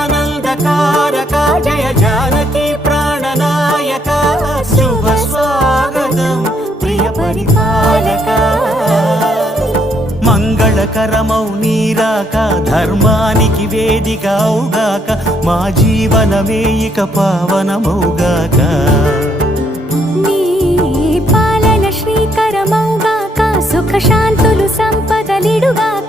జగదానందకారక జయ జానకి ప్రాణనాయక శుభ స్వాగతం ప్రియ పరిపాలక మంగళకరమౌ నీరాక ధర్మానికి వేదిక అవుగాక మా జీవనమే ఇక పావనమౌగాక నీ పాలన శ్రీకరమౌగాక సుఖ శాంతులు సంపదలిడుగాక